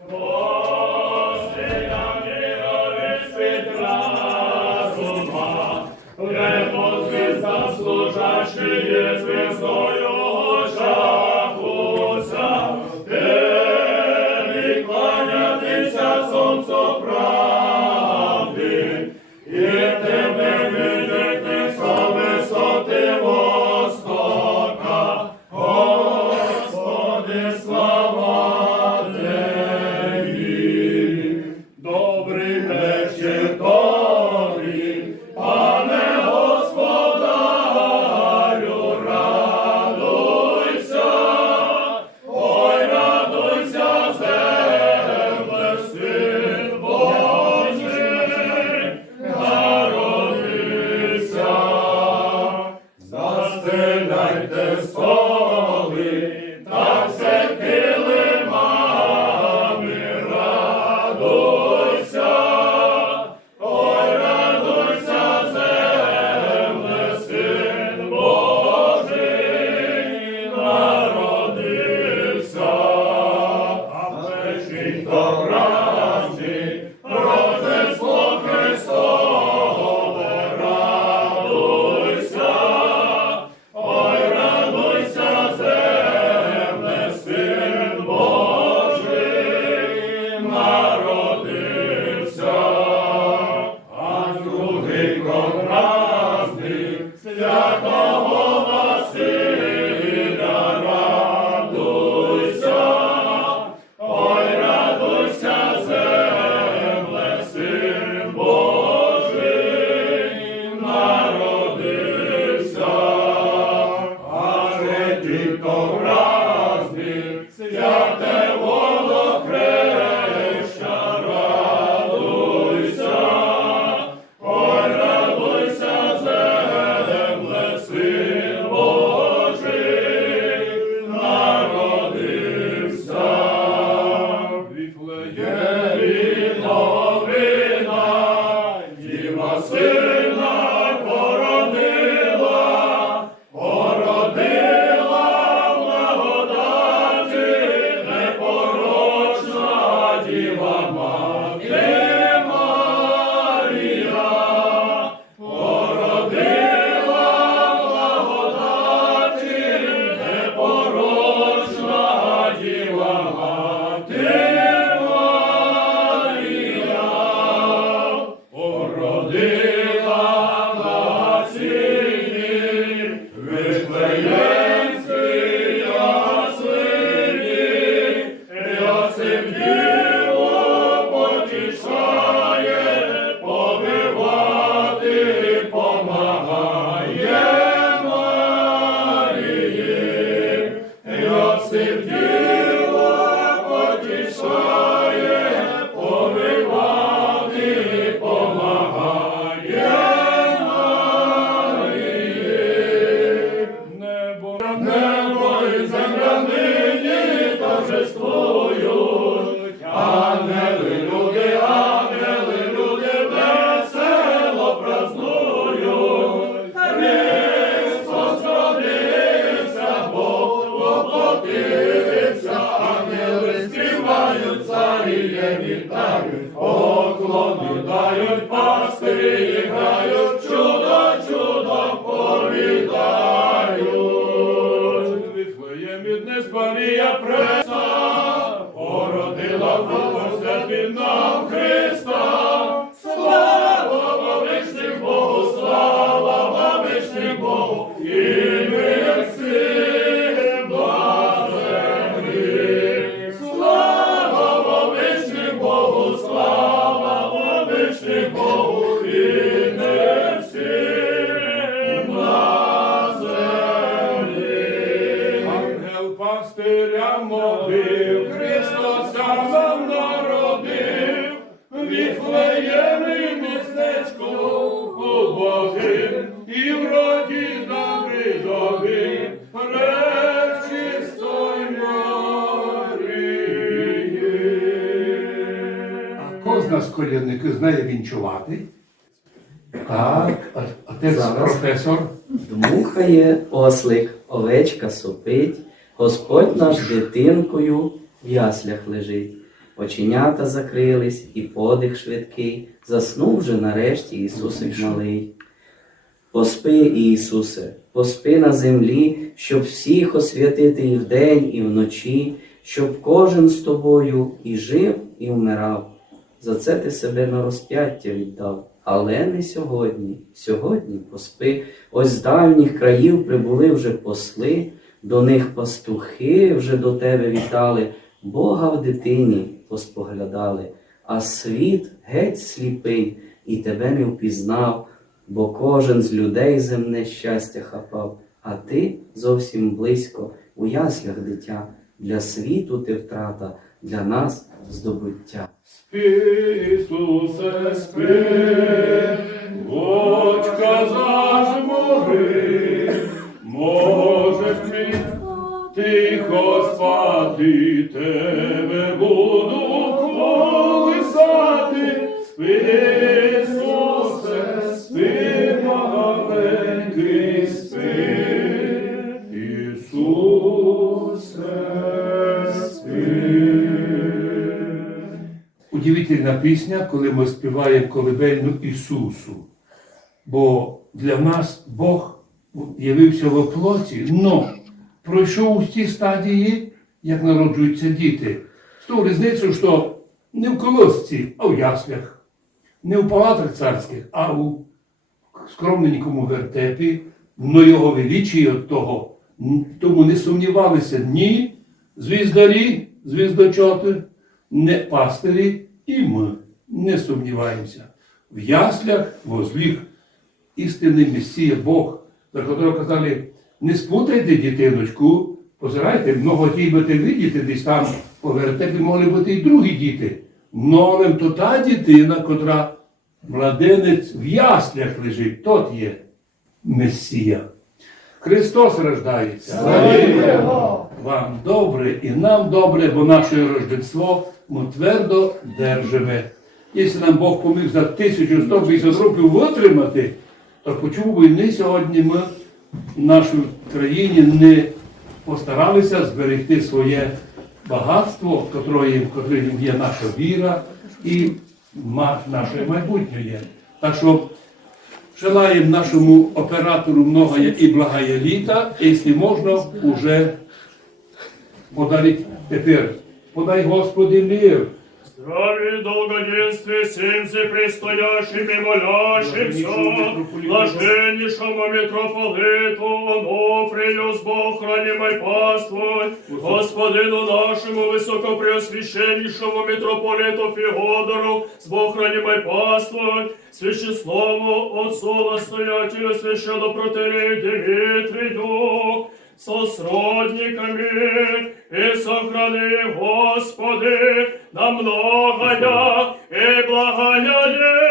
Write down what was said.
Whoa. yeah. вітають, поклони дають, пастирі грають, чудо, чудо повідають. Від своєм від неспалія преса, породила в свят від нам Христа. Віфлеєми містечко Богим і в роді добрі доги пречистої Марії. А кожна з колядників знає вінчувати. Так, отець професор. Дмухає ослик, овечка сопить, Господь наш дитинкою в яслях лежить оченята закрились, і подих швидкий, заснув вже нарешті Ісусик малий. Поспи, Ісусе, поспи на землі, щоб всіх освятити і вдень, і вночі, щоб кожен з тобою і жив, і вмирав. За це ти себе на розп'яття віддав. Але не сьогодні. Сьогодні поспи. Ось з дальніх країв прибули вже посли, до них пастухи вже до тебе вітали, Бога в дитині поспоглядали, а світ геть сліпий і тебе не впізнав, бо кожен з людей земне щастя хапав, а ти зовсім близько у яслях дитя. Для світу ти втрата, для нас здобуття. Ісусе, спи, Бочка зажмури, можеш мій тихо спати, Удивительна пісня, коли ми співаємо колыбельну Ісусу. Бо для нас Бог явився в плоті, но пройшов усі стадії, як народжуються діти. З ту різницю, що не в колосці, а в яслях, не в палатах царських, а у скромненькому вертепі, но його величіє від того. Тому не сумнівалися ні звіздарі, звіздочоти, не пастирі, і ми не сумніваємося. В яслях возліг істинний Месія Бог, за котрого казали, не спутайте дітиночку, позирайте, много тій будете видіти, десь там по вертепі могли бути і другі діти. Нолем то та дитина, котра младенець в яслях лежить, тот є Месія. Христос рождається. Вам добре і нам добре, бо наше Рождество ми твердо держимо. Якщо нам Бог поміг за 1150 років витримати, то чому б і не сьогодні ми в нашій країні не постаралися зберегти своє багатство, котрим є наша віра і наше майбутнє. є. Так що Желаем нашему оператору многое и благое літа, если можно, уже подарить теперь. Подай, Господи, мир. Здравия и долгоденствия всем предстоящим и молящимся, блаженнейшему митрополиту. Онуфрию с Бог хранимой паствой, Господину нашему высокопреосвященнейшему митрополиту Феодору с Бог хранимой паствой, Свящеславу Отцу настоятелю священнопротерею Дмитрию, со сродниками, и сохрани, Господи, на многое и благое